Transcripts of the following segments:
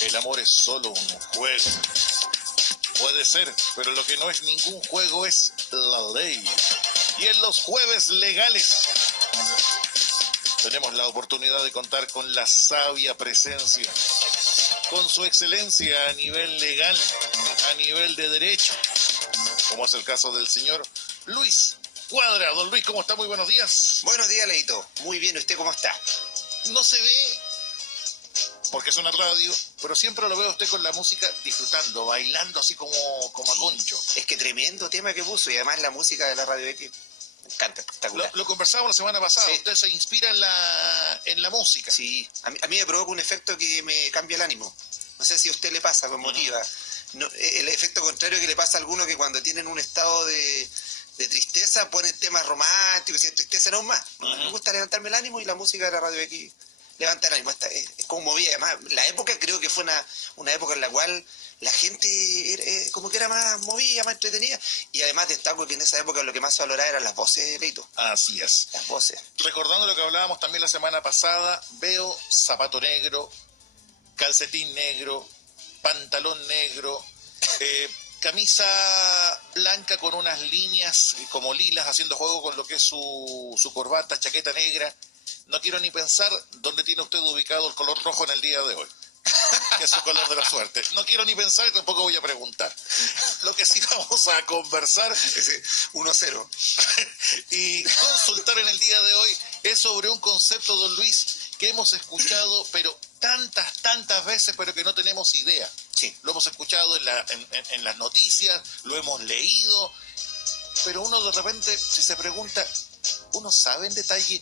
El amor es solo un juego. Puede ser, pero lo que no es ningún juego es la ley. Y en los jueves legales tenemos la oportunidad de contar con la sabia presencia, con su excelencia a nivel legal, a nivel de derecho, como es el caso del señor Luis Cuadra. Don Luis, ¿cómo está? Muy buenos días. Buenos días, Leito. Muy bien, ¿usted cómo está? No se ve, porque es una radio, pero siempre lo veo a usted con la música disfrutando, bailando así como a concho. Es que tremendo tema que puso, y además la música de la Radio X me encanta, espectacular. Lo conversábamos la semana pasada, sí. Usted se inspira en la música. Sí, a mí me provoca un efecto que me cambia el ánimo. No sé si a usted le pasa, me motiva. No, el efecto contrario que le pasa a algunos que cuando tienen un estado de tristeza ponen temas románticos y de tristeza no más. Me gusta levantarme el ánimo y la música de la Radio X levanta el ánimo. Es como movida. Además, la época creo que fue una época en la cual la gente como que era más movida, más entretenida. Y además destaco que en esa época lo que más se valoraba eran las voces, Leito. Así es. Las voces. Recordando lo que hablábamos también la semana pasada, veo zapato negro, calcetín negro, pantalón negro, camisa blanca con unas líneas como lilas, haciendo juego con lo que es su corbata, chaqueta negra. No quiero ni pensar dónde tiene usted ubicado el color rojo en el día de hoy, que es el color de la suerte. No quiero ni pensar y tampoco voy a preguntar. Lo que sí vamos a conversar, 1-0, y consultar en el día de hoy es sobre un concepto, don Luis, que hemos escuchado, pero tantas veces, pero que no tenemos idea. Sí. Lo hemos escuchado en las noticias, lo hemos leído, pero uno de repente, si se pregunta, ¿uno sabe en detalle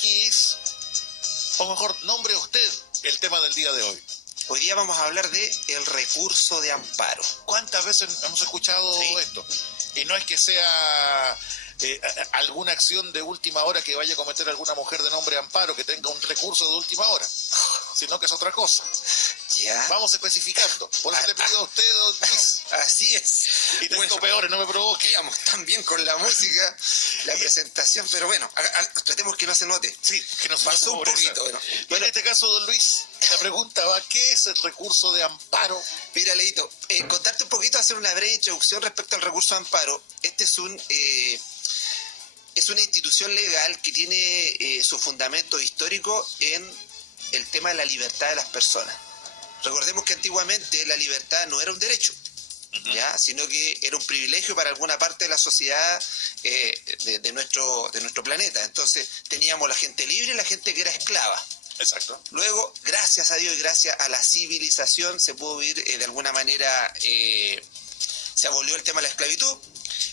qué es? O mejor, nombre usted el tema del día de hoy. Hoy día vamos a hablar de el recurso de amparo. ¿Cuántas veces hemos escuchado esto? Y no es que sea alguna acción de última hora que vaya a cometer alguna mujer de nombre Amparo que tenga un recurso de última hora, sino que es otra cosa. Ya. Vamos especificando. Por eso le pido a usted, don Luis. Así es. Y tengo peores, no me provoque. Íbamos tan bien con la música, la presentación, pero bueno, tratemos que no se note. Sí, que nos pasó un poquito. Bueno, en este caso, don Luis, la pregunta va, ¿qué es el recurso de amparo? Mira, Leito, contarte un poquito, hacer una breve introducción respecto al recurso de amparo. Este es una institución legal que tiene su fundamento histórico en el tema de la libertad de las personas. Recordemos que antiguamente la libertad no era un derecho, ¿ya? Sino que era un privilegio para alguna parte de la sociedad de nuestro planeta. Entonces teníamos la gente libre y la gente que era esclava. Exacto. Luego, gracias a Dios y gracias a la civilización, se pudo ir de alguna manera, se abolió el tema de la esclavitud.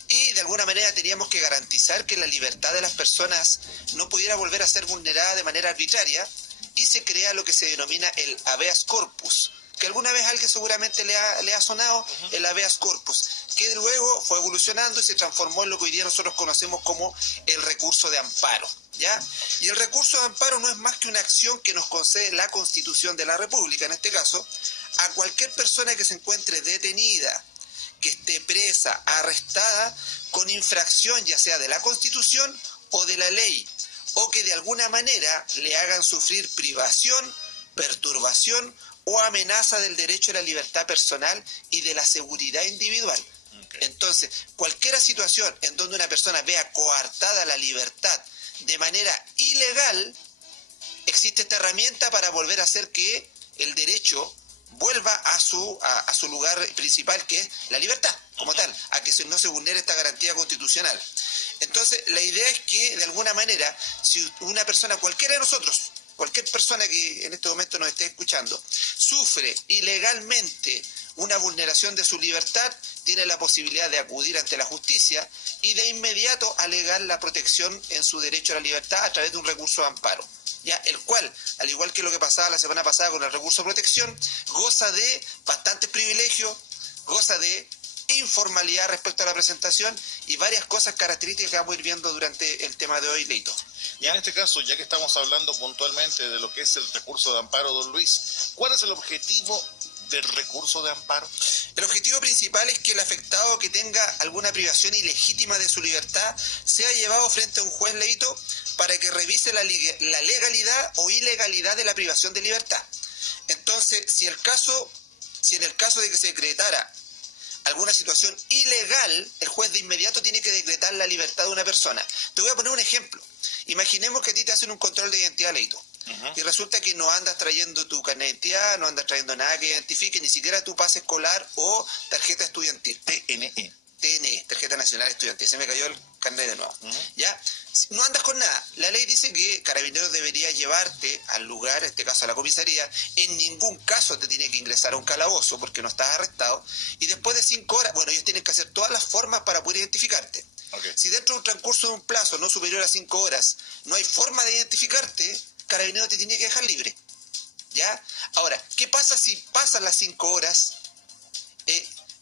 Y de alguna manera teníamos que garantizar que la libertad de las personas no pudiera volver a ser vulnerada de manera arbitraria, y se crea lo que se denomina el habeas corpus, que alguna vez a alguien seguramente le ha sonado, el habeas corpus, que luego fue evolucionando y se transformó en lo que hoy día nosotros conocemos como el recurso de amparo, ¿ya? Y el recurso de amparo no es más que una acción que nos concede la Constitución de la República, en este caso, a cualquier persona que se encuentre detenida, que esté presa, arrestada, con infracción ya sea de la Constitución o de la ley, o que de alguna manera le hagan sufrir privación, perturbación o amenaza del derecho a la libertad personal y de la seguridad individual. Entonces, cualquier situación en donde una persona vea coartada la libertad de manera ilegal, existe esta herramienta para volver a hacer que el derecho vuelva a su lugar principal, que es la libertad, como tal, a que no se vulnere esta garantía constitucional. Entonces, la idea es que, de alguna manera, si una persona, cualquiera de nosotros, cualquier persona que en este momento nos esté escuchando, sufre ilegalmente una vulneración de su libertad, tiene la posibilidad de acudir ante la justicia y de inmediato alegar la protección en su derecho a la libertad a través de un recurso de amparo, ¿ya? El cual, al igual que lo que pasaba la semana pasada con el recurso de protección, goza de bastantes privilegios, goza de informalidad respecto a la presentación y varias cosas características que vamos a ir viendo durante el tema de hoy, Leito. Y en este caso, ya que estamos hablando puntualmente de lo que es el recurso de amparo, don Luis, ¿cuál es el objetivo del recurso de amparo? El objetivo principal es que el afectado que tenga alguna privación ilegítima de su libertad sea llevado frente a un juez, Leito, para que revise la legalidad o ilegalidad de la privación de libertad. Entonces, si en el caso de que se decretara alguna situación ilegal, el juez de inmediato tiene que decretar la libertad de una persona. Te voy a poner un ejemplo. Imaginemos que a ti te hacen un control de identidad, Leito, y resulta que no andas trayendo tu carnet de identidad, no andas trayendo nada que identifique, ni siquiera tu pase escolar o tarjeta estudiantil. TNE, Tarjeta Nacional Estudiantil. Se me cayó el carnet de nuevo. ¿Ya? No andas con nada. La ley dice que Carabineros debería llevarte al lugar, en este caso a la comisaría. En ningún caso te tiene que ingresar a un calabozo porque no estás arrestado. Y después de 5 horas, bueno, ellos tienen que hacer todas las formas para poder identificarte. Okay. Si dentro de un transcurso de un plazo no superior a 5 horas no hay forma de identificarte, Carabineros te tiene que dejar libre. ¿Ya? Ahora, ¿qué pasa si pasan las 5 horas?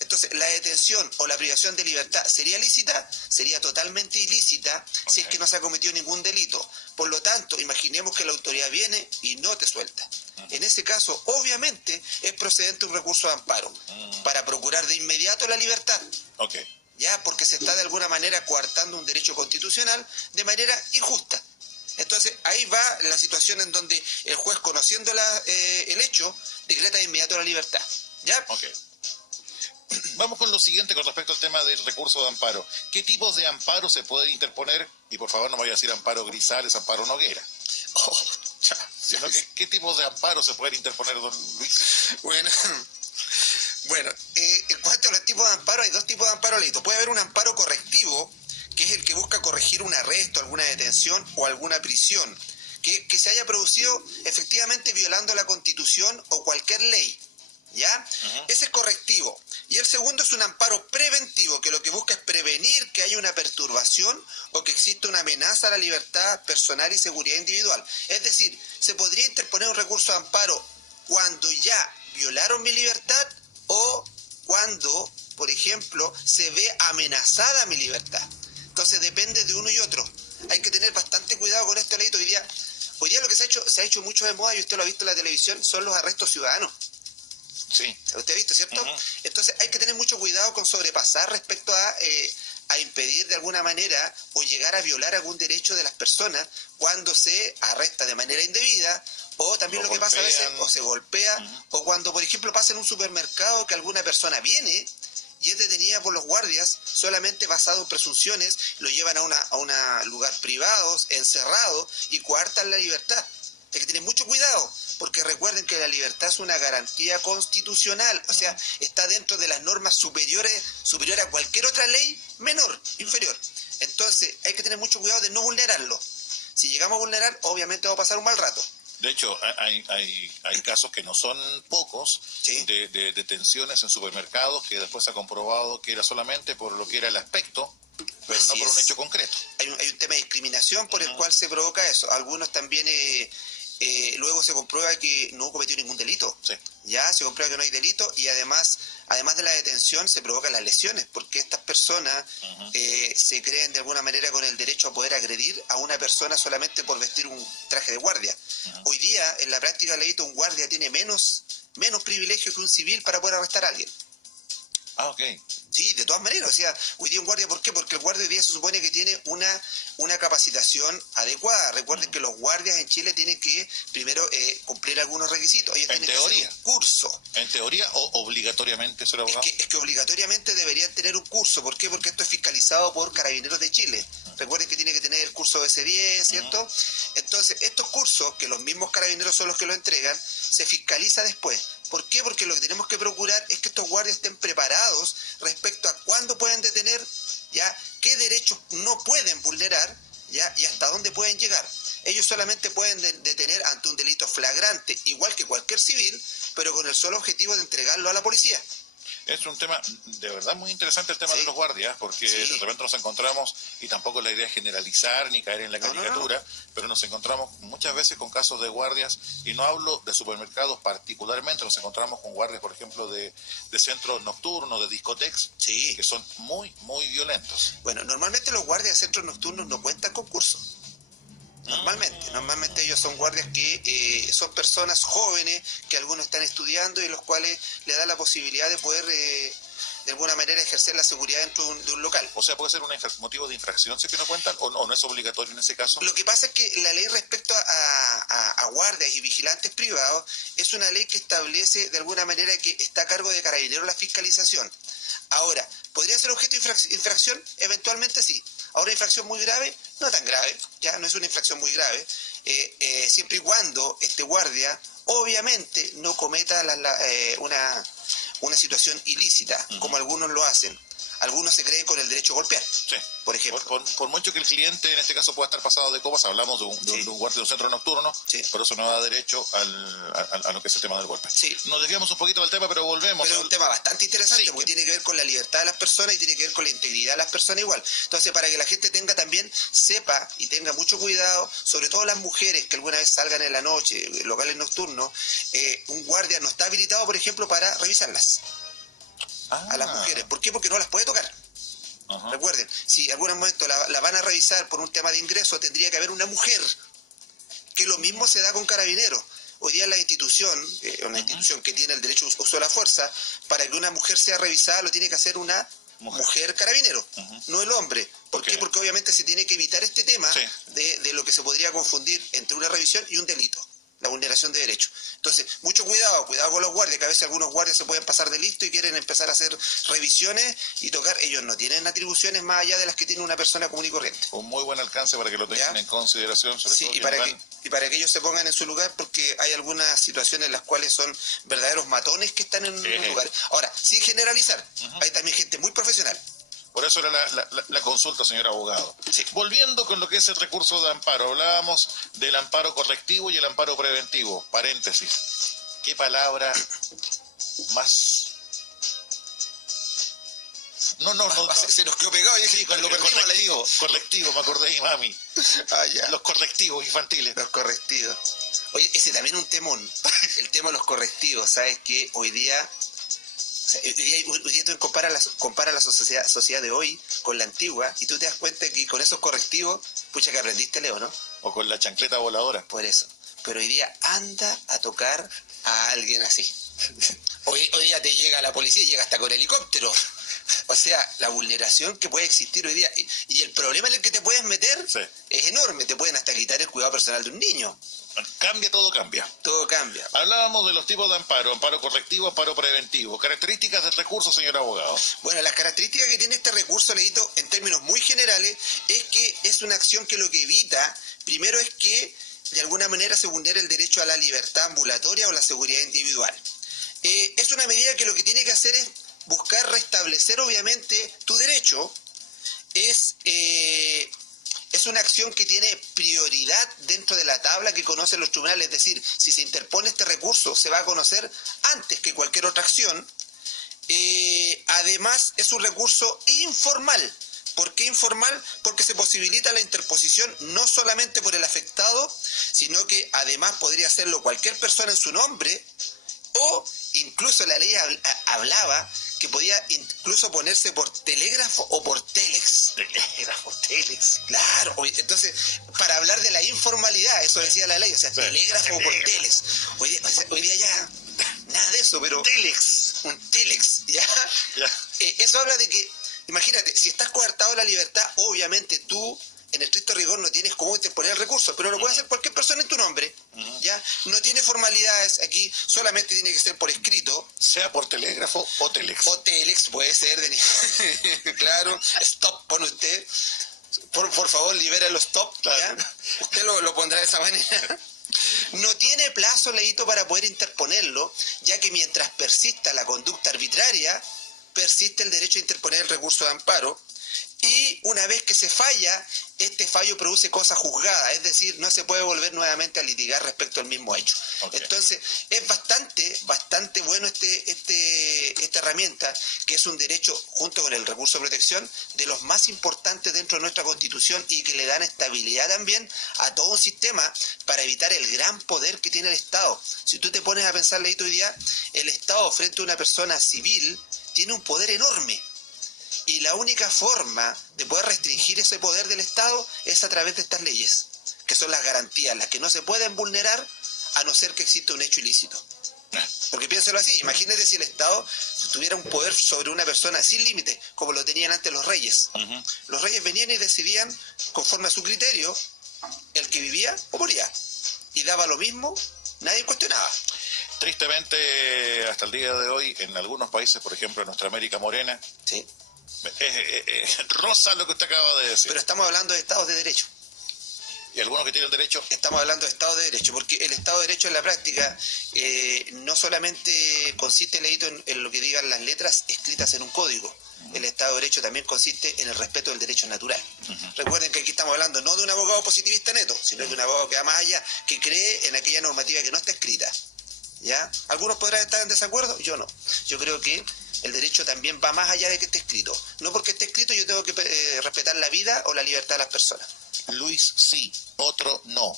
Entonces, la detención o la privación de libertad sería lícita, sería totalmente ilícita si es que no se ha cometido ningún delito. Por lo tanto, imaginemos que la autoridad viene y no te suelta. En ese caso, obviamente, es procedente un recurso de amparo para procurar de inmediato la libertad. Ya, porque se está de alguna manera coartando un derecho constitucional de manera injusta. Entonces, ahí va la situación en donde el juez, conociendo el hecho, decreta de inmediato la libertad. ¿Ya? Vamos con lo siguiente con respecto al tema del recurso de amparo. ¿Qué tipos de amparo se pueden interponer? Y por favor no me vaya a decir amparo Grisales, amparo Noguera. Sino ¿qué tipos de amparo se pueden interponer, don Luis? Bueno, en cuanto a los tipos de amparo, hay 2 tipos de amparo, Leito. Puede haber un amparo correctivo, que es el que busca corregir un arresto, alguna detención o alguna prisión, que se haya producido efectivamente violando la Constitución o cualquier ley. ¿Ya? Ese es correctivo. Y el segundo es un amparo preventivo, que lo que busca es prevenir que haya una perturbación o que exista una amenaza a la libertad personal y seguridad individual. Es decir, se podría interponer un recurso de amparo cuando ya violaron mi libertad o cuando, por ejemplo, se ve amenazada mi libertad. Entonces depende de uno y otro. Hay que tener bastante cuidado con esto, Leito. Hoy día lo que se ha hecho mucho de moda, y usted lo ha visto en la televisión, son los arrestos ciudadanos. Sí. Usted ha visto, ¿cierto? Entonces hay que tener mucho cuidado con sobrepasar respecto a impedir de alguna manera o llegar a violar algún derecho de las personas cuando se arresta de manera indebida, o también lo que pasa a veces, o se golpea, o cuando, por ejemplo, pasa en un supermercado que alguna persona viene y es detenida por los guardias solamente basado en presunciones, lo llevan a un lugar privado, encerrado, y coartan la libertad. Hay que tener mucho cuidado, porque recuerden que la libertad es una garantía constitucional, o sea, está dentro de las normas superior a cualquier otra ley menor, inferior. Entonces, hay que tener mucho cuidado de no vulnerarlo. Si llegamos a vulnerar, obviamente va a pasar un mal rato. De hecho, hay casos que no son pocos, ¿sí?, de detenciones en supermercados que después se ha comprobado que era solamente por lo que era el aspecto, pero no por un hecho concreto. Hay un tema de discriminación por el cual se provoca eso. Algunos también... luego se comprueba que no cometió ningún delito. Sí. Ya se comprueba que no hay delito, y además de la detención se provocan las lesiones, porque estas personas se creen de alguna manera con el derecho a poder agredir a una persona solamente por vestir un traje de guardia. Hoy día, en la práctica, Leito, un guardia tiene menos privilegio que un civil para poder arrestar a alguien. Sí, de todas maneras. O sea, hoy día un guardia, ¿por qué? Porque el guardia hoy día se supone que tiene una capacitación adecuada. Recuerden que los guardias en Chile tienen que primero cumplir algunos requisitos. Ellos tienen que hacer un curso. ¿En teoría o obligatoriamente, señor abogado? Es que obligatoriamente deberían tener un curso. ¿Por qué? Porque esto es fiscalizado por Carabineros de Chile. Recuerden que tiene que tener el curso S10, ¿cierto? Entonces, estos cursos, que los mismos Carabineros son los que lo entregan, se fiscaliza después. ¿Por qué? Porque lo que tenemos que procurar es que estos guardias estén preparados respecto a cuándo pueden detener, ya, qué derechos no pueden vulnerar, ya, y hasta dónde pueden llegar. Ellos solamente pueden detener ante un delito flagrante, igual que cualquier civil, pero con el solo objetivo de entregarlo a la policía. Es un tema de verdad muy interesante, el tema de los guardias, porque de repente nos encontramos, y tampoco la idea es generalizar ni caer en la caricatura, pero nos encontramos muchas veces con casos de guardias, y no hablo de supermercados particularmente, nos encontramos con guardias, por ejemplo, de centros nocturnos, de discotecas, que son muy, muy violentos. Bueno, normalmente los guardias de centros nocturnos no cuentan con cursos. Normalmente ellos son guardias que son personas jóvenes que algunos están estudiando y los cuales le da la posibilidad de poder de alguna manera ejercer la seguridad dentro de un local. O sea, puede ser un motivo de infracción si es que no cuentan, o no es obligatorio en ese caso. Lo que pasa es que la ley respecto a guardias y vigilantes privados es una ley que establece de alguna manera que está a cargo de Carabineros la fiscalización. Ahora, ¿podría ser objeto de infracción? Eventualmente sí. Ahora, infracción muy grave, no tan grave, ya no es una infracción muy grave, siempre y cuando este guardia obviamente no cometa una situación ilícita, como algunos lo hacen. Algunos se creen con el derecho a golpear, sí, por ejemplo. Por mucho que el cliente en este caso pueda estar pasado de copas, hablamos de un guardia de un centro nocturno, sí, pero eso no da derecho a lo que es el tema del golpe. Sí. Nos desviamos un poquito del tema, pero volvemos. Pero es un tema bastante interesante, sí, porque tiene que ver con la libertad de las personas y tiene que ver con la integridad de las personas igual. Entonces, para que la gente sepa y tenga mucho cuidado, sobre todo las mujeres que alguna vez salgan en la noche, en locales nocturnos, un guardia no está habilitado, por ejemplo, para revisarlas. A las mujeres. ¿Por qué? Porque no las puede tocar. Recuerden, si en algún momento la van a revisar por un tema de ingreso, tendría que haber una mujer, que lo mismo se da con Carabineros. Hoy día la institución, una institución que tiene el derecho de uso de la fuerza, para que una mujer sea revisada lo tiene que hacer una mujer carabinero, no el hombre. ¿Por qué? Porque obviamente se tiene que evitar este tema, sí, de lo que se podría confundir entre una revisión y un delito, la vulneración de derechos. Entonces, mucho cuidado con los guardias, que a veces algunos guardias se pueden pasar de listo y quieren empezar a hacer revisiones y tocar. Ellos no tienen atribuciones más allá de las que tiene una persona común y corriente. Un muy buen alcance para que lo tengan en consideración. Sobre sí, todo y para que ellos se pongan en su lugar, porque hay algunas situaciones en las cuales son verdaderos matones que están en un lugar. Ahora, sin generalizar, hay también gente muy profesional. Por eso era la consulta, señor abogado. Sí. Volviendo con lo que es el recurso de amparo, hablábamos del amparo correctivo y el amparo preventivo. Paréntesis. ¿Qué palabra más? No. Se nos quedó pegado y dije, con lo correctivo, me acordé de mi mami. Los correctivos infantiles. Los correctivos. Oye, ese también es un temón. El tema de los correctivos, ¿sabes qué? Hoy día tú comparas la sociedad de hoy con la antigua y tú te das cuenta que con esos correctivos, pucha que aprendiste, Leo, ¿no? O con la chancleta voladora. Por eso. Pero hoy día anda a tocar a alguien así. Hoy día te llega la policía y llega hasta con helicóptero. O sea, la vulneración que puede existir hoy día y el problema en el que te puedes meter, sí, es enorme. Te pueden hasta quitar el cuidado personal de un niño. Todo cambia. Todo cambia. Hablábamos de los tipos de amparo correctivo, amparo preventivo. Características del recurso, señor abogado. Bueno, las características que tiene este recurso, Leito, en términos muy generales, es que es una acción que lo que evita, primero es que de alguna manera se vulnere el derecho a la libertad ambulatoria o la seguridad individual. Es una medida que lo que tiene que hacer es buscar restablecer obviamente tu derecho. Es una acción que tiene prioridad dentro de la tabla que conocen los tribunales, es decir, si se interpone este recurso se va a conocer antes que cualquier otra acción. Además es un recurso informal. ¿Por qué informal? Porque se posibilita la interposición no solamente por el afectado, sino que además podría hacerlo cualquier persona en su nombre, o incluso la ley hablaba que podía incluso ponerse por telégrafo o por telex. Telégrafo, telex. Claro, entonces, para hablar de la informalidad, eso decía la ley, o sea, sí, telégrafo o por telex. Hoy día ya, nada de eso, pero... Un telex, ¿ya? Eso habla de que, imagínate, si estás coartado de la libertad, obviamente tú, en estricto rigor, no tienes cómo interponer el recurso, pero lo puede hacer cualquier persona en tu nombre, ¿ya? No tiene formalidades aquí, solamente tiene que ser por escrito. Sea por telégrafo o telex. O telex, puede ser, claro, stop, pone usted. Por favor, libéralo, stop, ¿ya? Claro. Usted lo pondrá de esa manera. No tiene plazo, Leito, para poder interponerlo, ya que mientras persista la conducta arbitraria, persiste el derecho a interponer el recurso de amparo. Y una vez que se falla, este fallo produce cosa juzgada, es decir, no se puede volver nuevamente a litigar respecto al mismo hecho. Okay. Entonces, es bastante bueno esta herramienta, que es un derecho, junto con el recurso de protección, de los más importantes dentro de nuestra Constitución y que le dan estabilidad también a todo un sistema para evitar el gran poder que tiene el Estado. Si tú te pones a pensar, Leito, hoy día, el Estado frente a una persona civil tiene un poder enorme. Y la única forma de poder restringir ese poder del Estado es a través de estas leyes, que son las garantías, las que no se pueden vulnerar a no ser que exista un hecho ilícito. Porque piénsalo así, imagínate si el Estado tuviera un poder sobre una persona sin límite, como lo tenían antes los reyes. Los reyes venían y decidían, conforme a su criterio, el que vivía o moría. Y daba lo mismo, nadie cuestionaba. Tristemente, hasta el día de hoy, en algunos países, por ejemplo en nuestra América Morena, Sí. rosa lo que usted acaba de decir. Pero estamos hablando de estados de derecho. Y algunos que tienen derecho. Estamos hablando de Estado de Derecho, porque el Estado de Derecho en la práctica no solamente consiste, Leito, en lo que digan las letras escritas en un código. El Estado de Derecho también consiste en el respeto del derecho natural. Recuerden que aquí estamos hablando no de un abogado positivista neto, sino de un abogado que va más allá, que cree en aquella normativa que no está escrita. ¿Ya? Algunos podrán estar en desacuerdo, yo no. Yo creo que el derecho también va más allá de que esté escrito. No porque esté escrito yo tengo que respetar la vida o la libertad de las personas. Luis sí, otro no.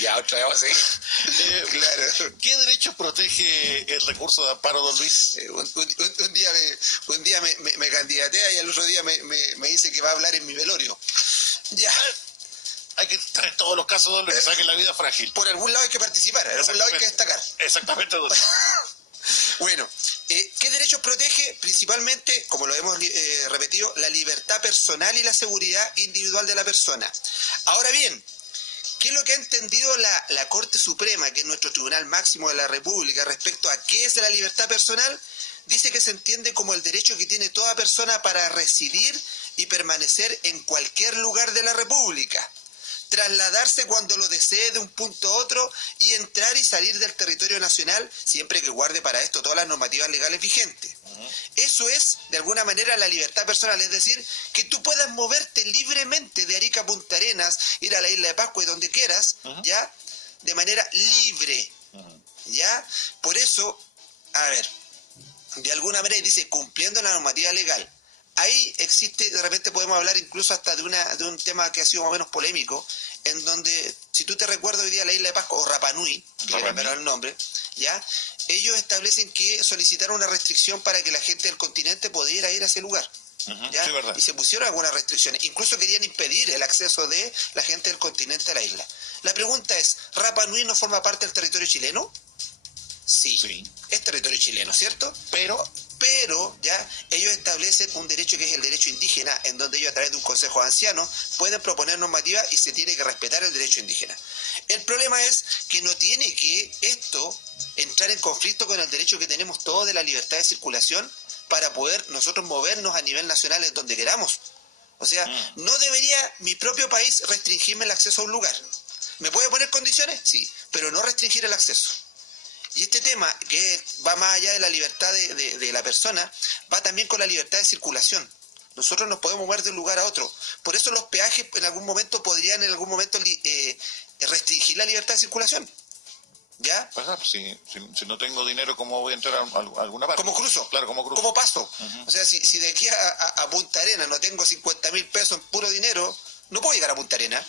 Ya, otra vez así. Claro. ¿Qué derecho protege el recurso de amparo, don Luis? Un día me candidatea y al otro día me dice que va a hablar en mi velorio. Ya. Hay que traer todos los casos, don Luis, que saquen la vida frágil. Por algún lado hay que participar, por algún lado hay que destacar. Exactamente, don Luis. Bueno, ¿qué derechos protege? Principalmente, como lo hemos repetido, la libertad personal y la seguridad individual de la persona. Ahora bien, ¿qué es lo que ha entendido la Corte Suprema, que es nuestro tribunal máximo de la República, respecto a qué es la libertad personal? Dice que se entiende como el derecho que tiene toda persona para residir y permanecer en cualquier lugar de la República, trasladarse cuando lo desee de un punto a otro y entrar y salir del territorio nacional siempre que guarde para esto todas las normativas legales vigentes. Eso es, de alguna manera, la libertad personal, es decir, que tú puedas moverte libremente de Arica a Punta Arenas, ir a la Isla de Pascua y donde quieras, ¿ya? De manera libre, ¿ya? Por eso, a ver, de alguna manera dice, cumpliendo la normativa legal. Ahí existe, de repente podemos hablar incluso hasta de un tema que ha sido más o menos polémico, en donde, si tú te recuerdas hoy día la Isla de Pascua, o Rapa Nui, que le cambiaron el nombre, ¿ya? Ellos establecen que solicitaron una restricción para que la gente del continente pudiera ir a ese lugar. ¿Ya? Sí, verdad. Y se pusieron algunas restricciones, incluso querían impedir el acceso de la gente del continente a la isla. La pregunta es, ¿Rapa Nui no forma parte del territorio chileno? Sí. Es territorio chileno, ¿cierto? Pero ya ellos establecen un derecho que es el derecho indígena, en donde ellos a través de un consejo de ancianos pueden proponer normativas y se tiene que respetar el derecho indígena. El problema es que no tiene que esto entrar en conflicto con el derecho que tenemos todos de la libertad de circulación para poder nosotros movernos a nivel nacional en donde queramos. O sea, no debería mi propio país restringirme el acceso a un lugar. ¿Me puede poner condiciones? Sí, pero no restringir el acceso. Y este tema, que va más allá de la libertad de la persona, va también con la libertad de circulación. Nosotros nos podemos mover de un lugar a otro. Por eso los peajes en algún momento podrían restringir la libertad de circulación. ¿Ya? Pues, si no tengo dinero, ¿cómo voy a entrar a alguna parte? ¿Cómo cruzo? Claro, ¿cómo cruzo? ¿Cómo paso? O sea, si de aquí a Punta Arenas no tengo 50.000 pesos en puro dinero, no puedo llegar a Punta Arenas.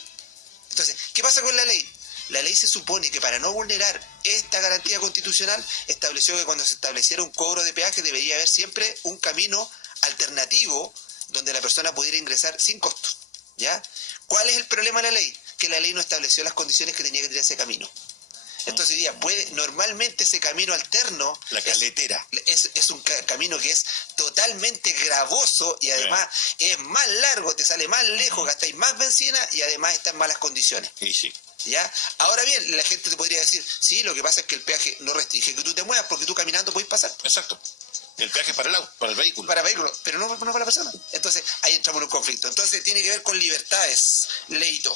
Entonces, ¿qué pasa con la ley? La ley se supone que para no vulnerar esta garantía constitucional estableció que cuando se estableciera un cobro de peaje debería haber siempre un camino alternativo donde la persona pudiera ingresar sin costo. ¿Ya? ¿Cuál es el problema de la ley? Que la ley no estableció las condiciones que tenía que tener ese camino. Entonces, normalmente ese camino alterno... La caletera. Es un camino que es totalmente gravoso y además es más largo, te sale más lejos, gastáis más benzina y además está en malas condiciones. Y sí. ¿Ya? Ahora bien, la gente te podría decir, sí, lo que pasa es que el peaje no restringe que tú te muevas porque tú caminando podés pasar. Exacto. El peaje para el vehículo. Para vehículos, pero no para la persona. Entonces, ahí entramos en un conflicto. Entonces, tiene que ver con libertades, Leito.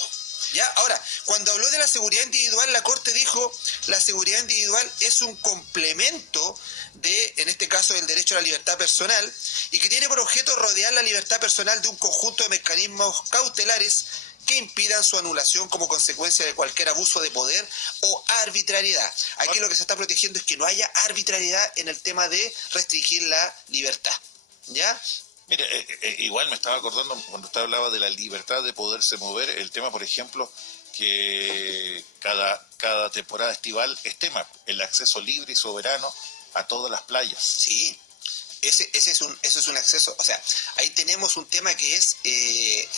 ¿Ya? Ahora, cuando habló de la seguridad individual, la Corte dijo, la seguridad individual es un complemento de, en este caso, del derecho a la libertad personal, y que tiene por objeto rodear la libertad personal de un conjunto de mecanismos cautelares que impidan su anulación como consecuencia de cualquier abuso de poder o arbitrariedad. Aquí lo que se está protegiendo es que no haya arbitrariedad en el tema de restringir la libertad. ¿Ya? Mire, igual me estaba acordando cuando usted hablaba de la libertad de poderse mover, el tema, por ejemplo, que cada temporada estival es tema, el acceso libre y soberano a todas las playas. Sí. ese es un acceso, o sea, ahí tenemos un tema que es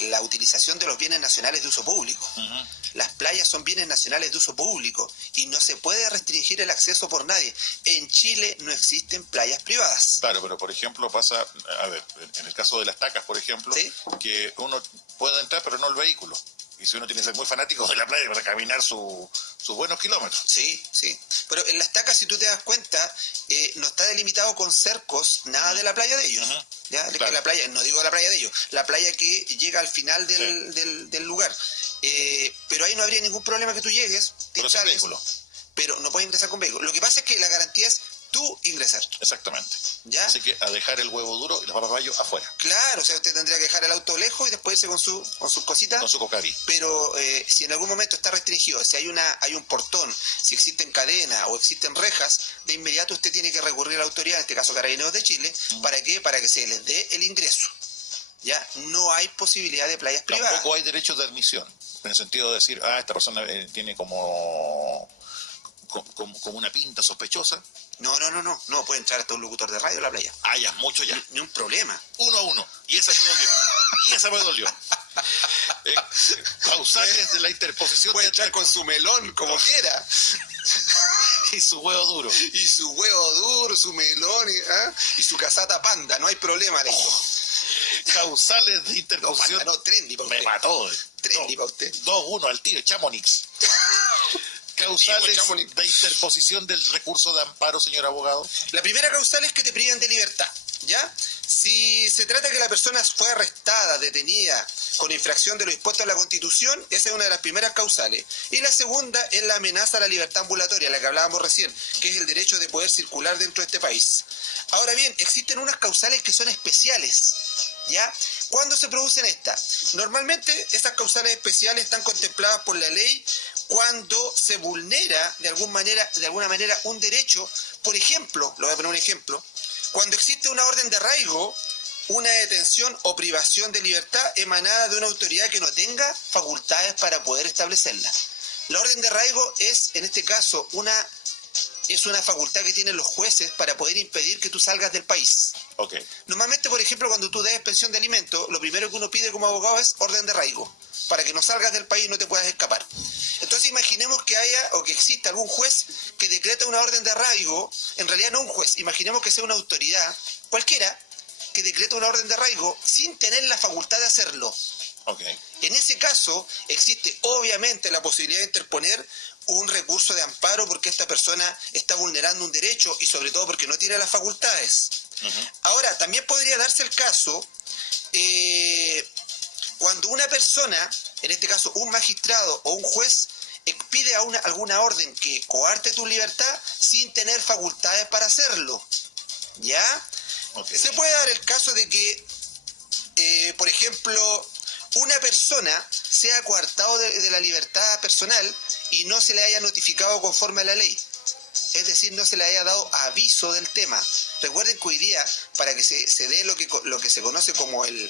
la utilización de los bienes nacionales de uso público. Uh-huh. Las playas son bienes nacionales de uso público y no se puede restringir el acceso por nadie. En Chile no existen playas privadas. Claro, pero por ejemplo pasa, a ver, en el caso de las Tacas, por ejemplo, ¿Sí? que uno puede entrar pero no el vehículo. Y si uno tiene que ser muy fanático de la playa para caminar sus buenos kilómetros. Sí, sí. Pero en las Tacas, si tú te das cuenta, no está delimitado con cercos nada de la playa de ellos. Uh-huh. ¿Ya? Claro. Que la playa, no digo la playa de ellos, la playa que llega al final del lugar. Pero ahí no habría ningún problema que tú llegues, te Pero sin instales, vehículo. pero no puedes ingresar con vehículo. Lo que pasa es que la garantía es tú ingresar. Exactamente. ¿Ya? Así que a dejar el huevo duro y los papagayos afuera. Claro, o sea, usted tendría que dejar el auto lejos y después irse con sus cositas. Con su cocaví. Pero si en algún momento está restringido, si hay un portón, si existen cadenas o existen rejas, de inmediato usted tiene que recurrir a la autoridad, en este caso Carabineros de Chile. ¿Para qué? Para que se les dé el ingreso. ¿Ya? No hay posibilidad de playas privadas. Tampoco hay derecho de admisión, en el sentido de decir, esta persona tiene como una pinta sospechosa. No puede entrar hasta un locutor de radio a la playa. Ya, mucho ya. Ni un problema. 1-1. Y esa me dolió. Causales de la interposición. Puede entrar con su melón, como quiera. Y su huevo duro. Y su huevo duro, su melón, y su casata panda, no hay problema, le digo. Causales de interposición. No, trendy para usted. Me mató. Trendy para usted. 2-1 al tiro, Chamonix. Causales de interposición del recurso de amparo, señor abogado. La primera causal es que te privan de libertad, ¿ya? Si se trata que la persona fue arrestada, detenida, con infracción de lo dispuesto en la Constitución, esa es una de las primeras causales. Y la segunda es la amenaza a la libertad ambulatoria, la que hablábamos recién, que es el derecho de poder circular dentro de este país. Ahora bien, existen unas causales que son especiales, ¿ya? ¿Cuándo se producen estas? Normalmente esas causales especiales están contempladas por la ley cuando se vulnera de alguna manera un derecho. Por ejemplo, le voy a poner un ejemplo, cuando existe una orden de arraigo, una detención o privación de libertad emanada de una autoridad que no tenga facultades para poder establecerla. La orden de arraigo es, en este caso, es una facultad que tienen los jueces para poder impedir que tú salgas del país. Okay. Normalmente, por ejemplo, cuando tú des pensión de alimentos, lo primero que uno pide como abogado es orden de arraigo, para que no salgas del país y no te puedas escapar. Entonces imaginemos que haya o que exista algún juez que decreta una orden de arraigo, en realidad no un juez, imaginemos que sea una autoridad cualquiera que decreta una orden de arraigo sin tener la facultad de hacerlo. Okay. En ese caso existe obviamente la posibilidad de interponer un recurso de amparo porque esta persona está vulnerando un derecho y sobre todo porque no tiene las facultades. Uh-huh. Ahora, también podría darse el caso cuando una persona, en este caso un magistrado o un juez, expide alguna orden que coarte tu libertad sin tener facultades para hacerlo. ¿Ya? Okay. Se puede dar el caso de que, por ejemplo, una persona sea coartado de la libertad personal y no se le haya notificado conforme a la ley. Es decir, no se le haya dado aviso del tema. Recuerden que hoy día, para que se dé lo que se conoce como el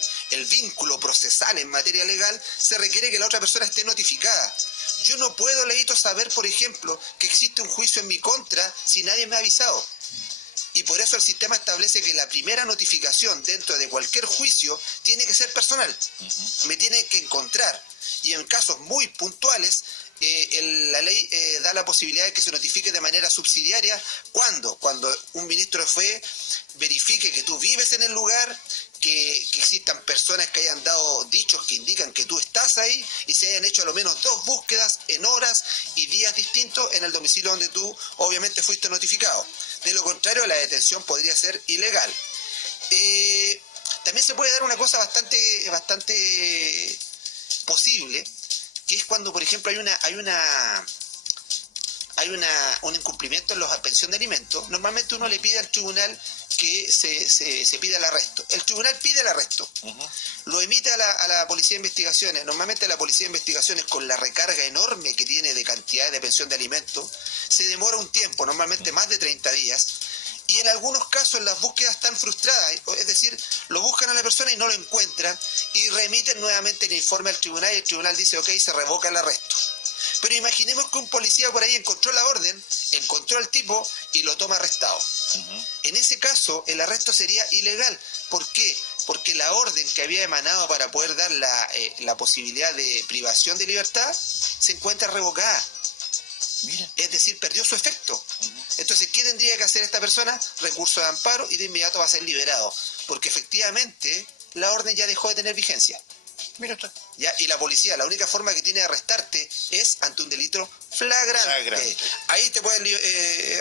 vínculo procesal en materia legal, se requiere que la otra persona esté notificada. Yo no puedo, Leito, saber, por ejemplo, que existe un juicio en mi contra si nadie me ha avisado. Y por eso el sistema establece que la primera notificación dentro de cualquier juicio tiene que ser personal. Uh-huh. Me tiene que encontrar. Y en casos muy puntuales, la ley da la posibilidad de que se notifique de manera subsidiaria. ¿Cuándo? Cuando un ministro de fe verifique que tú vives en el lugar, que existan personas que hayan dado dichos que indican que tú estás ahí y se hayan hecho a lo menos 2 búsquedas en horas y días distintos en el domicilio donde tú obviamente fuiste notificado. De lo contrario, la detención podría ser ilegal. También se puede dar una cosa bastante posible, que es cuando, por ejemplo, hay un incumplimiento en la pensión de alimentos. Normalmente uno le pide al tribunal que se pida el arresto. El tribunal pide el arresto. Uh-huh. Lo emite a la Policía de Investigaciones. Normalmente la Policía de Investigaciones, con la recarga enorme que tiene de cantidad de pensión de alimentos, se demora un tiempo, normalmente más de 30 días, y en algunos casos las búsquedas están frustradas, es decir, lo buscan a la persona y no lo encuentran, y remiten nuevamente el informe al tribunal, y el tribunal dice, ok, se revoca el arresto. Pero imaginemos que un policía por ahí encontró la orden, encontró al tipo y lo toma arrestado. En ese caso, el arresto sería ilegal. ¿Por qué? Porque la orden que había emanado para poder dar la posibilidad de privación de libertad se encuentra revocada. Mira. Es decir, perdió su efecto. Entonces, ¿qué tendría que hacer esta persona? Recurso de amparo y de inmediato va a ser liberado. Porque efectivamente la orden ya dejó de tener vigencia. Mira usted. ¿Ya? Y la policía, la única forma que tiene de arrestarte es ante un delito flagrante. Ahí te pueden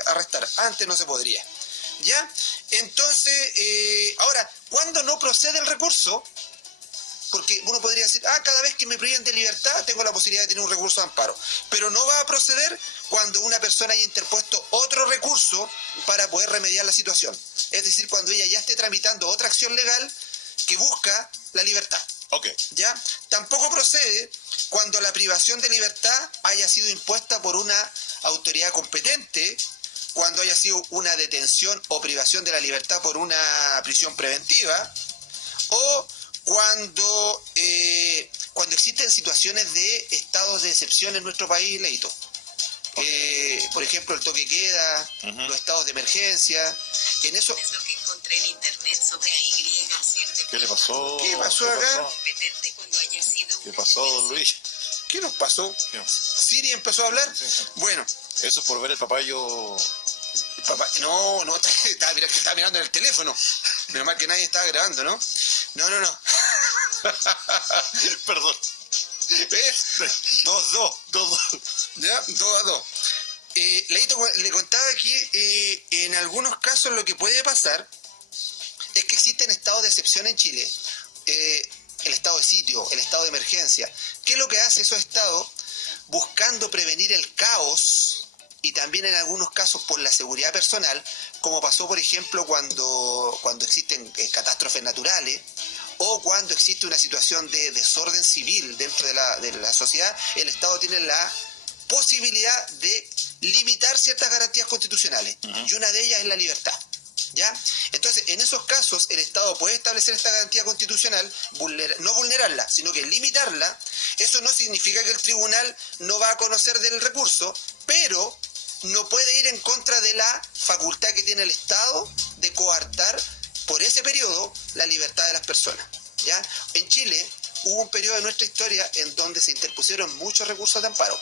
arrestar. Antes no se podría. ¿Ya? Entonces, ahora, ¿cuándo no procede el recurso? Porque uno podría decir, cada vez que me priven de libertad tengo la posibilidad de tener un recurso de amparo. Pero no va a proceder cuando una persona haya interpuesto otro recurso para poder remediar la situación. Es decir, cuando ella ya esté tramitando otra acción legal que busca la libertad. Ok. ¿Ya? Tampoco procede cuando la privación de libertad haya sido impuesta por una autoridad competente, cuando haya sido una detención o privación de la libertad por una prisión preventiva, o cuando existen situaciones de estados de excepción en nuestro país, Leito. Por ejemplo, el toque queda, los estados de emergencia. En eso... Es lo que encontré en internet sobre Y. ¿Qué le pasó? ¿Qué pasó acá? ¿Qué pasó, don Luis? ¿Qué nos pasó? ¿Qué? ¿Siri empezó a hablar? Sí. Bueno. Eso es por ver el papayo. Papá, no, estaba mirando en el teléfono. Menos mal que nadie estaba grabando, ¿no? No. Perdón. ¿Ves? 2-2. 2-2. ¿Ya? 2-2. Leito, le contaba que en algunos casos lo que puede pasar es que existen estados de excepción en Chile. El estado de sitio, el estado de emergencia. ¿Qué es lo que hace esos estados? Buscando prevenir el caos y también en algunos casos por la seguridad personal, como pasó por ejemplo cuando existen catástrofes naturales o cuando existe una situación de desorden civil dentro de la sociedad, el Estado tiene la posibilidad de limitar ciertas garantías constitucionales y una de ellas es la libertad. ¿Ya? Entonces, en esos casos, el Estado puede establecer esta garantía constitucional, no vulnerarla, sino que limitarla. Eso no significa que el tribunal no va a conocer del recurso, pero no puede ir en contra de la facultad que tiene el Estado de coartar por ese periodo la libertad de las personas. ¿Ya? En Chile hubo un periodo de nuestra historia en donde se interpusieron muchos recursos de amparo,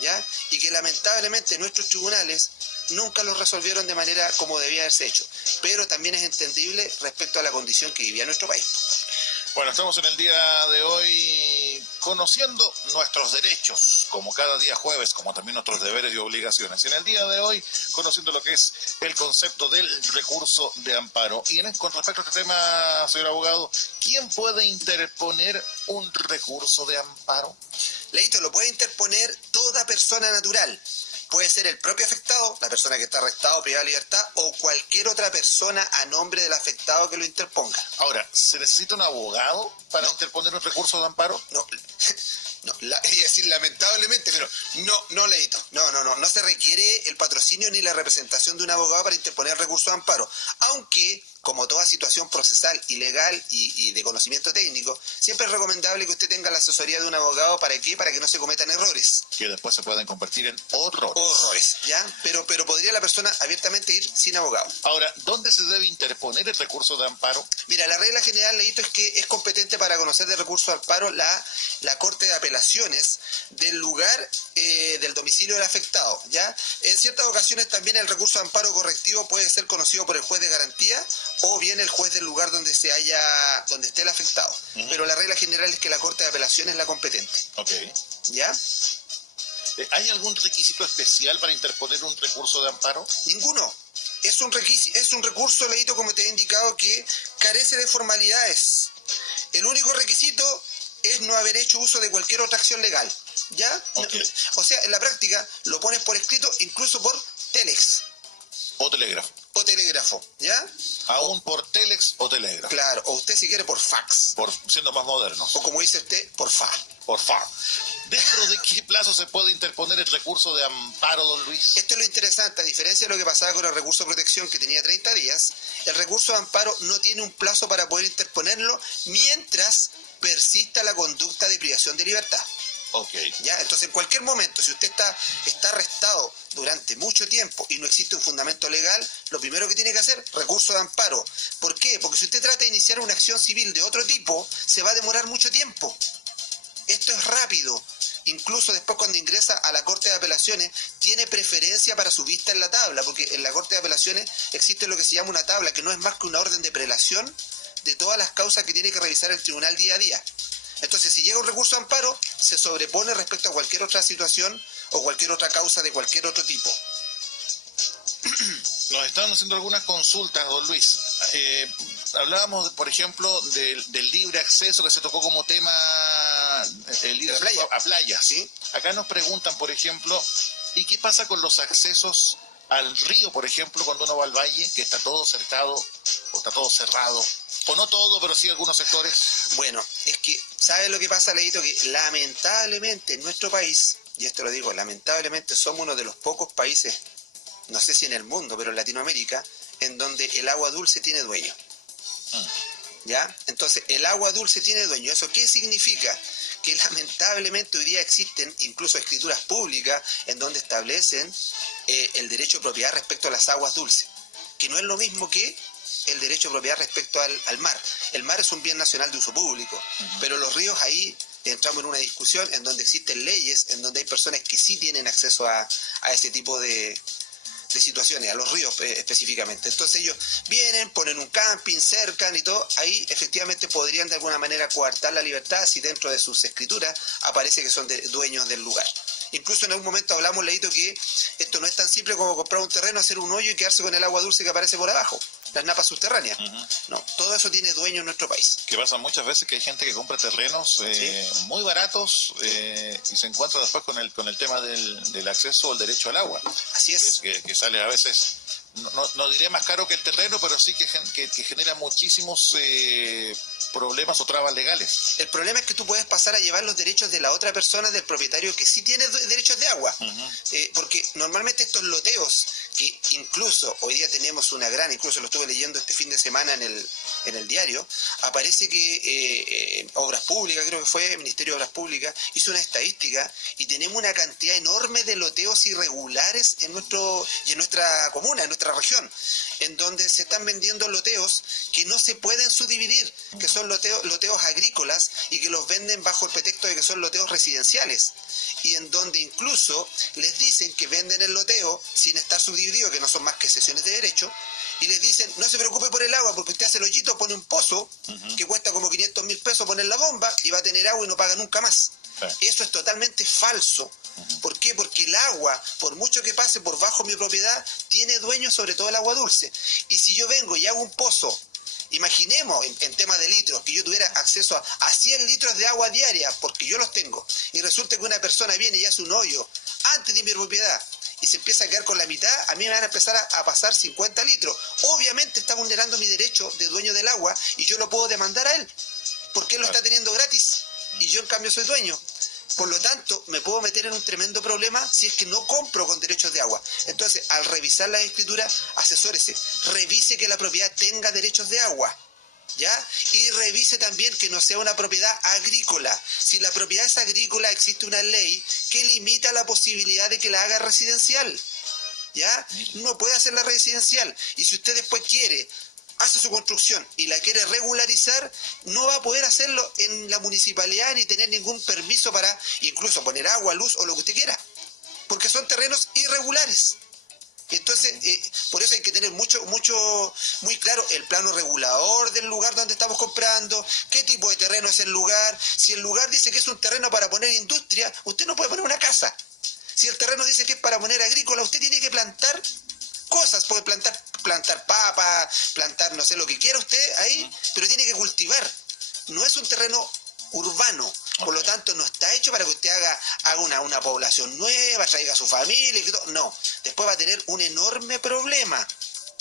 ¿ya? Y que lamentablemente nuestros tribunales nunca los resolvieron de manera como debía haberse hecho, pero también es entendible respecto a la condición que vivía nuestro país. Bueno, estamos en el día de hoy conociendo nuestros derechos, como cada día jueves, como también nuestros deberes y obligaciones. Y en el día de hoy, conociendo lo que es el concepto del recurso de amparo. Y con respecto a este tema, señor abogado, ¿quién puede interponer un recurso de amparo? Leito, lo puede interponer toda persona natural. Puede ser el propio afectado, la persona que está arrestado, privada de libertad, o cualquier otra persona a nombre del afectado que lo interponga. Ahora, ¿se necesita un abogado para interponer un recurso de amparo? No, iba a decir lamentablemente, pero no, Leito. No se requiere el patrocinio ni la representación de un abogado para interponer recurso de amparo. Aunque, como toda situación procesal y legal y de conocimiento técnico, siempre es recomendable que usted tenga la asesoría de un abogado. ¿Para qué? Para que no se cometan errores. Que después se pueden convertir en horrores. Horrores, ¿ya? Pero podría la persona abiertamente ir sin abogado. Ahora, ¿dónde se debe interponer el recurso de amparo? Mira, la regla general, Leito, es que es competente para conocer del recurso de amparo la Corte de Apelaciones del lugar del domicilio del afectado, ¿ya? En ciertas ocasiones también el recurso de amparo correctivo puede ser conocido por el juez de garantía o bien el juez del lugar donde esté el afectado. Pero la regla general es que la Corte de Apelaciones es la competente. Ok. ¿Ya? ¿Hay algún requisito especial para interponer un recurso de amparo? Ninguno. Es un recurso, Leito, como te he indicado, que carece de formalidades. El único requisito es no haber hecho uso de cualquier otra acción legal. ¿Ya? Okay. O sea, en la práctica lo pones por escrito, incluso por telex. O telégrafo. O telégrafo, ¿ya? Aún por telex o telégrafo. Claro, o usted si quiere por fax. Siendo más modernos. O como dice usted, por fa. Por fa. ¿Dentro de qué plazo se puede interponer el recurso de amparo, don Luis? Esto es lo interesante, a diferencia de lo que pasaba con el recurso de protección que tenía 30 días, el recurso de amparo no tiene un plazo para poder interponerlo mientras persista la conducta de privación de libertad. Ok. ¿Ya? Entonces, en cualquier momento, si usted está arrestado durante mucho tiempo y no existe un fundamento legal, lo primero que tiene que hacer, recurso de amparo. ¿Por qué? Porque si usted trata de iniciar una acción civil de otro tipo, se va a demorar mucho tiempo. Esto es rápido. Incluso después cuando ingresa a la Corte de Apelaciones, tiene preferencia para su vista en la tabla, porque en la Corte de Apelaciones existe lo que se llama una tabla, que no es más que una orden de prelación de todas las causas que tiene que revisar el tribunal día a día. Entonces, si llega un recurso de amparo, se sobrepone respecto a cualquier otra situación o cualquier otra causa de cualquier otro tipo. Nos están haciendo algunas consultas, don Luis. Hablábamos, por ejemplo, del libre acceso que se tocó como tema el libre acceso a playas. ¿Sí? Acá nos preguntan, por ejemplo, ¿y qué pasa con los accesos al río, por ejemplo, cuando uno va al valle, que está todo cercado o está todo cerrado? O no todo, pero sí algunos sectores. Bueno, es que, ¿sabe lo que pasa, Leito? Que lamentablemente en nuestro país, y esto lo digo, lamentablemente somos uno de los pocos países, no sé si en el mundo, pero en Latinoamérica, en donde el agua dulce tiene dueño. ¿Ya? Entonces, el agua dulce tiene dueño. ¿Eso qué significa? Que lamentablemente hoy día existen incluso escrituras públicas en donde establecen el derecho de propiedad respecto a las aguas dulces, que no es lo mismo que el derecho de propiedad respecto al mar. El mar es un bien nacional de uso público, pero los ríos ahí entramos en una discusión en donde existen leyes, en donde hay personas que sí tienen acceso a ese tipo de situaciones, a los ríos específicamente. Entonces ellos vienen, ponen un camping, cercan y todo, ahí efectivamente podrían de alguna manera coartar la libertad si dentro de sus escrituras aparece que son dueños del lugar. Incluso en algún momento hablamos, Leito, que esto no es tan simple como comprar un terreno, hacer un hoyo y quedarse con el agua dulce que aparece por abajo, las napas subterráneas. No, todo eso tiene dueño en nuestro país. Que pasa muchas veces que hay gente que compra terrenos muy baratos y se encuentra después con el tema del acceso al derecho al agua. Así es. Que sale a veces, no diré más caro que el terreno, pero sí que genera muchísimos problemas o trabas legales. El problema es que tú puedes pasar a llevar los derechos de la otra persona, del propietario que sí tiene derechos de agua. Porque normalmente estos loteos, que incluso hoy día tenemos una gran, incluso lo estuve leyendo este fin de semana en el diario, aparece que Obras Públicas, creo que fue, Ministerio de Obras Públicas, hizo una estadística y tenemos una cantidad enorme de loteos irregulares en nuestra comuna, en nuestra región, en donde se están vendiendo loteos que no se pueden subdividir, que son loteos agrícolas y que los venden bajo el pretexto de que son loteos residenciales, y en donde incluso les dicen que venden el loteo sin estar subdividido, que no son más que cesiones de derecho, y les dicen, no se preocupe por el agua, porque usted hace el hoyito, pone un pozo que cuesta como 500.000 pesos poner la bomba y va a tener agua y no paga nunca más. Eso es totalmente falso. ¿Por qué? Porque el agua, por mucho que pase por bajo mi propiedad, tiene dueño, sobre todo el agua dulce. Y si yo vengo y hago un pozo, imaginemos en tema de litros, que yo tuviera acceso a 100 litros de agua diaria, porque yo los tengo, y resulta que una persona viene y hace un hoyo antes de mi propiedad, y se empieza a quedar con la mitad, a mí me van a empezar a pasar 50 litros. Obviamente está vulnerando mi derecho de dueño del agua, y yo lo puedo demandar a él, porque él lo está teniendo gratis, y yo en cambio soy dueño. Por lo tanto, me puedo meter en un tremendo problema si es que no compro con derechos de agua. Entonces, al revisar las escrituras, asesórese, revise que la propiedad tenga derechos de agua, ¿ya? Y revise también que no sea una propiedad agrícola. Si la propiedad es agrícola, existe una ley que limita la posibilidad de que la haga residencial, ¿ya? No puede hacerla residencial. Y si usted después hace su construcción y la quiere regularizar, no va a poder hacerlo en la municipalidad ni tener ningún permiso para incluso poner agua, luz o lo que usted quiera, porque son terrenos irregulares. Entonces, por eso hay que tener muy claro el plano regulador del lugar donde estamos comprando, qué tipo de terreno es el lugar. Si el lugar dice que es un terreno para poner industria, usted no puede poner una casa. Si el terreno dice que es para poner agrícola, usted tiene que plantar cosas, puede plantar papa, plantar no sé lo que quiera usted ahí, pero tiene que cultivar. No es un terreno urbano, por lo tanto no está hecho para que usted haga una población nueva, traiga a su familia y todo. No, después va a tener un enorme problema,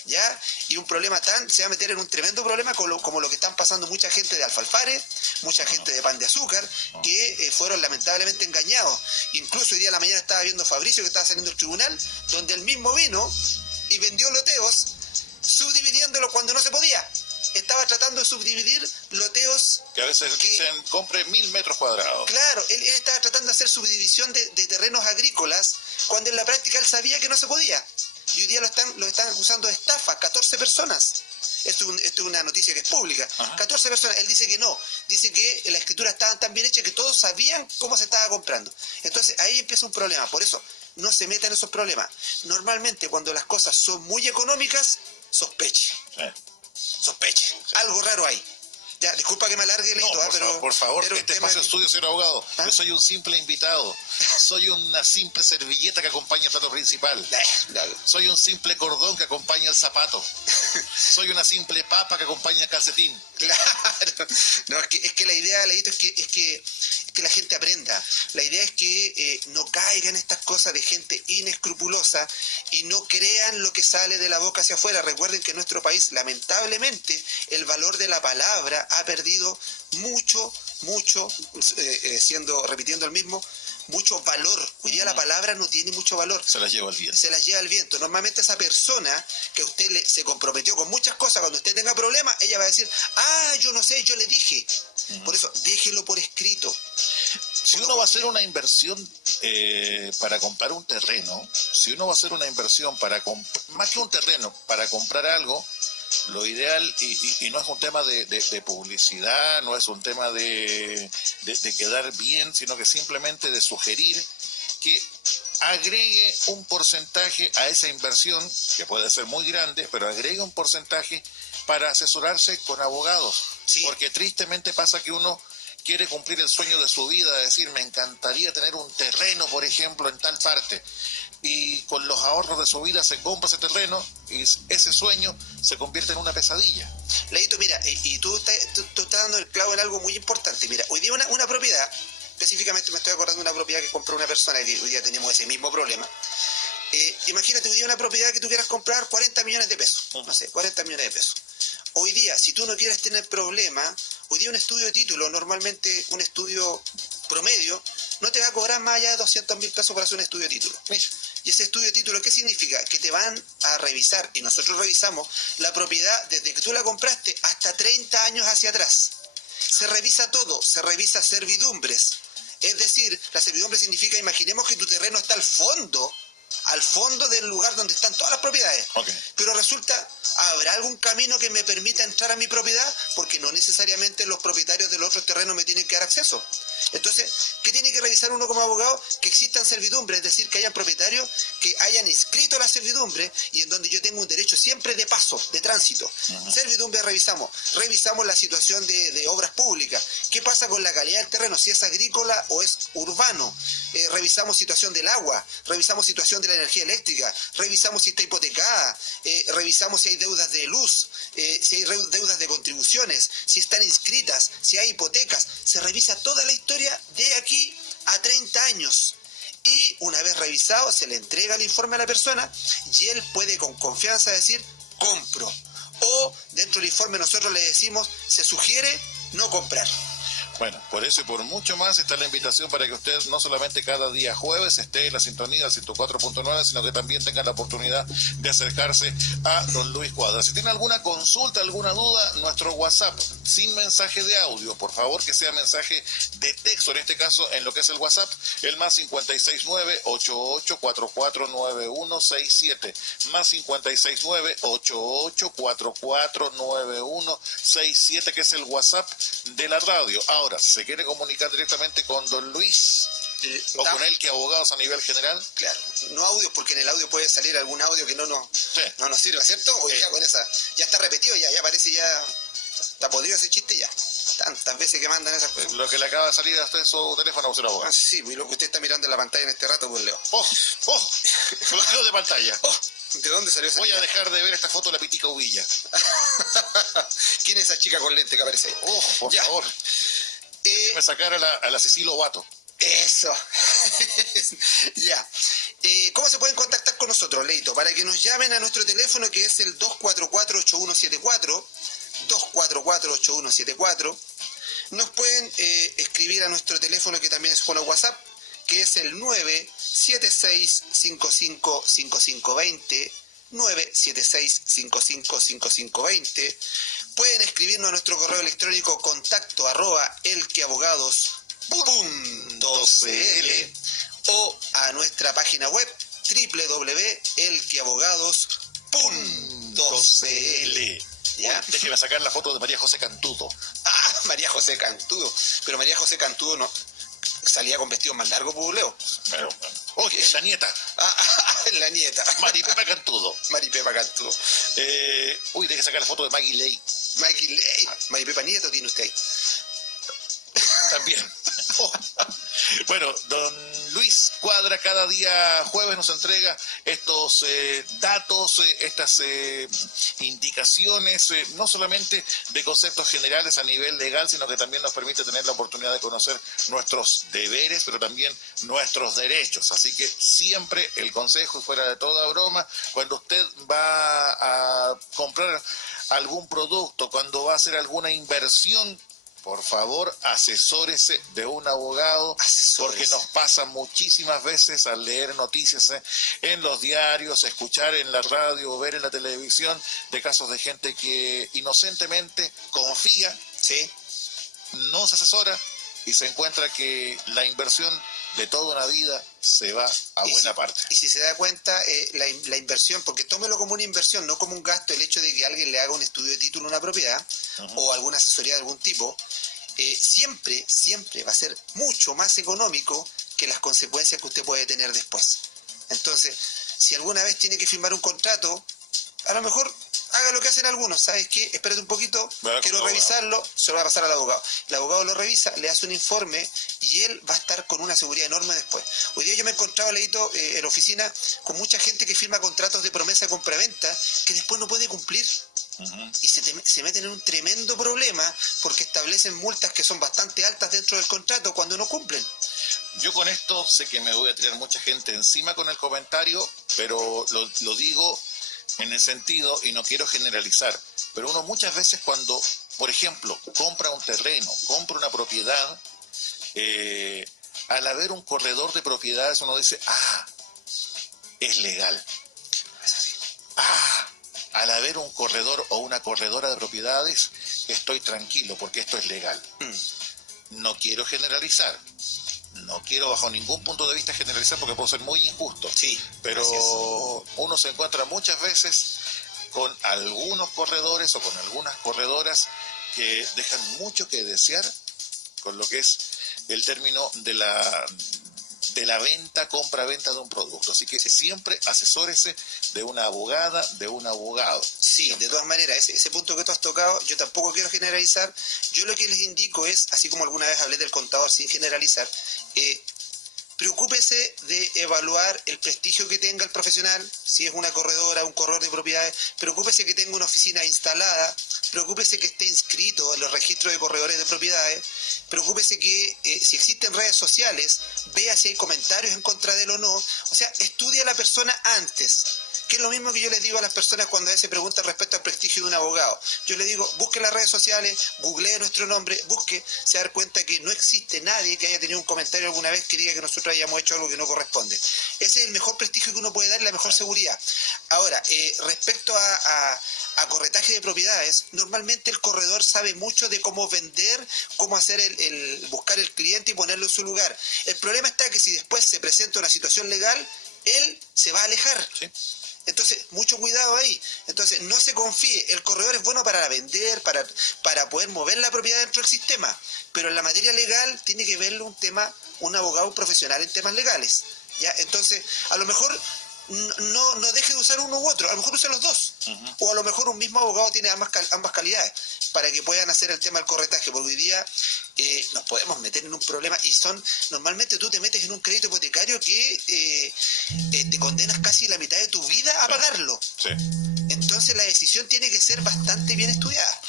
¿ya? Y un problema se va a meter en un tremendo problema como lo que están pasando mucha gente de Alfalfares, mucha gente de Pan de Azúcar, que fueron lamentablemente engañados. Incluso hoy día a la mañana estaba viendo Fabricio, que estaba saliendo del tribunal, donde él mismo vino y vendió loteos subdividiéndolo cuando no se podía. estaba tratando de subdividir loteos. Que a veces dicen, compre 1000 metros cuadrados. Claro, él estaba tratando de hacer subdivisión de terrenos agrícolas, cuando en la práctica él sabía que no se podía. Y hoy día lo están acusando de estafa, 14 personas. Esto es una noticia que es pública. Ajá. 14 personas. Él dice que no. Dice que la escritura estaba tan bien hecha que todos sabían cómo se estaba comprando. Entonces ahí empieza un problema. Por eso, no se metan en esos problemas. Normalmente cuando las cosas son muy económicas, sospeche. Sí. Sospeche. Sí. Algo raro hay. Ya, disculpa que me alargue, Leito, no, pero... por favor, este espacio estudio, señor abogado. ¿Ah? Yo soy un simple invitado. Soy una simple servilleta que acompaña el plato principal. Soy un simple cordón que acompaña el zapato. Soy una simple papa que acompaña el calcetín. Claro. No, es que la idea, Leito, es que la gente aprenda. La idea es que no caigan estas cosas de gente inescrupulosa y no crean lo que sale de la boca hacia afuera. Recuerden que en nuestro país, lamentablemente, el valor de la palabra ha perdido mucho, repitiendo el mismo, mucho valor. Hoy día la palabra no tiene mucho valor. Se las lleva el viento. Se las lleva el viento. Normalmente esa persona que usted se comprometió con muchas cosas, cuando usted tenga problemas, ella va a decir, yo no sé, yo le dije. Por eso, déjelo por escrito. Si uno va a hacer una inversión para comprar un terreno, si uno va a hacer una inversión más que un terreno, para comprar algo, lo ideal, y no es un tema de publicidad, no es un tema de quedar bien, sino que simplemente de sugerir que agregue un porcentaje a esa inversión, que puede ser muy grande, pero agregue un porcentaje para asesorarse con abogados. Sí. Porque tristemente pasa que uno quiere cumplir el sueño de su vida, de decir, me encantaría tener un terreno, por ejemplo, en tal parte, y con los ahorros de su vida se compra ese terreno y ese sueño se convierte en una pesadilla. Leito, mira, y tú estás dando el clavo en algo muy importante. Mira, hoy día una propiedad, específicamente me estoy acordando de una propiedad que compró una persona, y hoy día tenemos ese mismo problema. Imagínate hoy día una propiedad que tú quieras comprar 40 millones de pesos, no sé, 40 millones de pesos. Hoy día, si tú no quieres tener problemas, hoy día un estudio de título, normalmente un estudio promedio, no te va a cobrar más allá de 200.000 pesos para hacer un estudio de título. Y ese estudio de título, ¿qué significa? Que te van a revisar, y nosotros revisamos la propiedad desde que tú la compraste hasta 30 años hacia atrás. Se revisa todo, se revisa servidumbres. Es decir, la servidumbre significa, imaginemos que tu terreno está al fondo del lugar donde están todas las propiedades. Okay. Pero resulta, ¿habrá algún camino que me permita entrar a mi propiedad? Porque no necesariamente los propietarios de los otros terrenos me tienen que dar acceso. Entonces, ¿qué tiene que revisar uno como abogado? Que existan servidumbres, es decir, que hayan propietarios que hayan inscrito la servidumbre y en donde yo tengo un derecho siempre de paso, de tránsito. Servidumbre revisamos la situación de obras públicas. ¿Qué pasa con la calidad del terreno? Si es agrícola o es urbano. Revisamos situación del agua, revisamos situación de la energía eléctrica, revisamos si está hipotecada, revisamos si hay deudas de luz, si hay deudas de contribuciones, si están inscritas, si hay hipotecas. Se revisa toda la historia de aquí a 30 años. Y una vez revisado, se le entrega el informe a la persona y él puede con confianza decir, compro. O dentro del informe nosotros le decimos, se sugiere no comprar. Bueno, por eso y por mucho más está la invitación para que usted no solamente cada día jueves esté en la sintonía del 104.9, sino que también tenga la oportunidad de acercarse a don Luis Cuadra. Si tiene alguna consulta, alguna duda, nuestro WhatsApp, sin mensaje de audio, por favor que sea mensaje de texto, en este caso en lo que es el WhatsApp, el más 569-88449167, más 569-88449167, que es el WhatsApp de la radio. Ahora, si se quiere comunicar directamente con don Luis o con él, que abogados a nivel general. Claro, no audio, porque en el audio puede salir algún audio que no nos sirva, ¿cierto? O ya con esa, ya está repetido, ya parece, ya está podrido ese chiste ya. Tantas veces que mandan esas cosas. Lo que le acaba de salir a usted su teléfono, señor abogado. Sí, y lo que usted está mirando en la pantalla en este rato, pues Leo. Bloqueo de pantalla. ¿De dónde salió esa? Voy a dejar de ver esta foto de la Pitica Uvilla. ¿Quién es esa chica con lente que aparece ahí? Por favor. Me sacar a la Cecilio Bato. Eso. Ya. ¿Cómo se pueden contactar con nosotros, Leito? Para que nos llamen a nuestro teléfono, que es el 244-8174, 244-8174. Nos pueden escribir a nuestro teléfono, que también es con WhatsApp, que es el 976-555520, 976-555520. Pueden escribirnos a nuestro correo electrónico contacto@elqueabogados.cl o a nuestra página web www.elqueabogados.cl. ¿Ya? Déjeme sacar la foto de María José Cantudo. Ah, María José Cantudo. Pero María José Cantudo no salía con vestidos más largos, pues, Leo. Pero, oye, es la nieta. La nieta. Maripepa Cantudo. Maripepa Cantudo. Deje sacar la foto de Maggie Ley. Maggie Ley. Maripepa Nieto tiene usted ahí. También. Bueno, don Luis Cuadra cada día jueves nos entrega estos datos, estas indicaciones, no solamente de conceptos generales a nivel legal, sino que también nos permite tener la oportunidad de conocer nuestros deberes, pero también nuestros derechos. Así que siempre el consejo, y fuera de toda broma, cuando usted va a comprar algún producto, cuando va a hacer alguna inversión, por favor, asesórese de un abogado, porque nos pasa muchísimas veces al leer noticias en los diarios, escuchar en la radio, ver en la televisión de casos de gente que inocentemente confía, ¿sí?, no se asesora y se encuentra que la inversión de toda una vida se va a buena parte. Y si se da cuenta, la inversión, porque tómelo como una inversión, no como un gasto, el hecho de que alguien le haga un estudio de título a una propiedad o alguna asesoría de algún tipo, siempre va a ser mucho más económico que las consecuencias que usted puede tener después. Entonces, si alguna vez tiene que firmar un contrato, a lo mejor haga lo que hacen algunos. ¿Sabes qué? Espérate un poquito, quiero revisarlo, se lo va a pasar al abogado. El abogado lo revisa, le hace un informe y él va a estar con una seguridad enorme después. Hoy día yo me he encontrado, Leito, en la oficina con mucha gente que firma contratos de promesa de compraventa que después no puede cumplir. Y se meten en un tremendo problema porque establecen multas que son bastante altas dentro del contrato cuando no cumplen. Yo con esto sé que me voy a tirar mucha gente encima con el comentario, pero lo digo en el sentido, y no quiero generalizar, pero uno muchas veces cuando, por ejemplo, compra un terreno, compra una propiedad, al haber un corredor de propiedades uno dice, es legal. Es así. Al haber un corredor o una corredora de propiedades, estoy tranquilo porque esto es legal. No quiero generalizar. No quiero bajo ningún punto de vista generalizar porque puedo ser muy injusto. Sí, pero uno se encuentra muchas veces con algunos corredores o con algunas corredoras que dejan mucho que desear con lo que es el término de la venta, compra-venta de un producto. Así que siempre asesórese de una abogada, de un abogado. Sí, de todas maneras, ese punto que tú has tocado, yo tampoco quiero generalizar. Yo lo que les indico es, así como alguna vez hablé del contador sin generalizar, preocúpese de evaluar el prestigio que tenga el profesional, si es una corredora, un corredor de propiedades, preocúpese que tenga una oficina instalada, preocúpese que esté inscrito en los registros de corredores de propiedades, preocúpese que si existen redes sociales, vea si hay comentarios en contra de él o no, o sea, estudie a la persona antes. Que es lo mismo que yo les digo a las personas cuando a veces preguntan respecto al prestigio de un abogado. Yo les digo, busque las redes sociales, googlee nuestro nombre, busque, se da cuenta que no existe nadie que haya tenido un comentario alguna vez que diga que nosotros hayamos hecho algo que no corresponde. Ese es el mejor prestigio que uno puede dar y la mejor seguridad. Ahora, respecto a corretaje de propiedades, normalmente el corredor sabe mucho de cómo vender, cómo hacer buscar el cliente y ponerlo en su lugar. El problema está que si después se presenta una situación legal, él se va a alejar. Sí. Entonces, mucho cuidado ahí. Entonces, no se confíe. El corredor es bueno para vender, para poder mover la propiedad dentro del sistema. Pero en la materia legal tiene que verlo un abogado profesional en temas legales. ¿Ya? Entonces, a lo mejor no deje de usar uno u otro. A lo mejor use los dos. O a lo mejor un mismo abogado tiene ambas calidades para que puedan hacer el tema del corretaje. Porque hoy día nos podemos meter en un problema y normalmente tú te metes en un crédito hipotecario que te condenas casi la mitad de tu vida a pagarlo. Sí. Entonces la decisión tiene que ser bastante bien estudiada.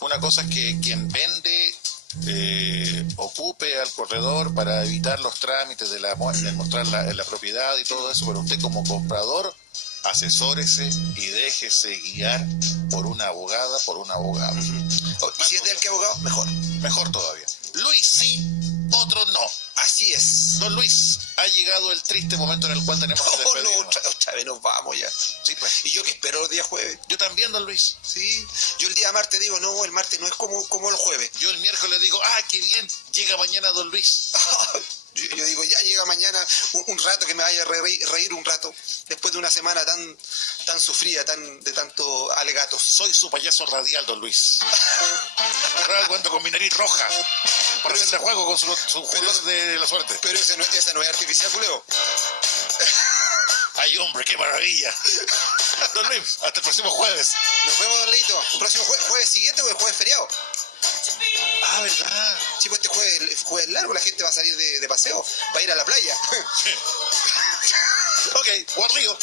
Una cosa es que quien vende ocupe al corredor para evitar los trámites de mostrar la propiedad y todo eso, pero usted como comprador asesórese y déjese guiar por una abogada, por un abogado. Y si es del que abogado, mejor todavía. Luis sí, otro no. Así es. Don Luis, ha llegado el triste momento en el cual tenemos que Oh, no, despedirnos. otra vez nos vamos ya. Sí, pues. Y yo que espero el día jueves. Yo también, don Luis. Sí, yo el día martes digo, no, el martes no es como el jueves. Yo el miércoles digo, qué bien, llega mañana don Luis. Yo digo, ya llega mañana un rato que me vaya a reír un rato, después de una semana tan sufrida, de tanto alegatos. Soy su payaso radial, don Luis. Real cuento con mi nariz roja para hacerle juego con su color de la suerte. Pero esa no es artificial, Julio. Ay, hombre, qué maravilla. Don Luis, hasta el próximo jueves. Nos vemos, don Leito. ¿El próximo jueves siguiente o el jueves feriado? ¿Verdad? Sí, pues este jueves largo, la gente va a salir de paseo, va a ir a la playa. Ok, Guarlío.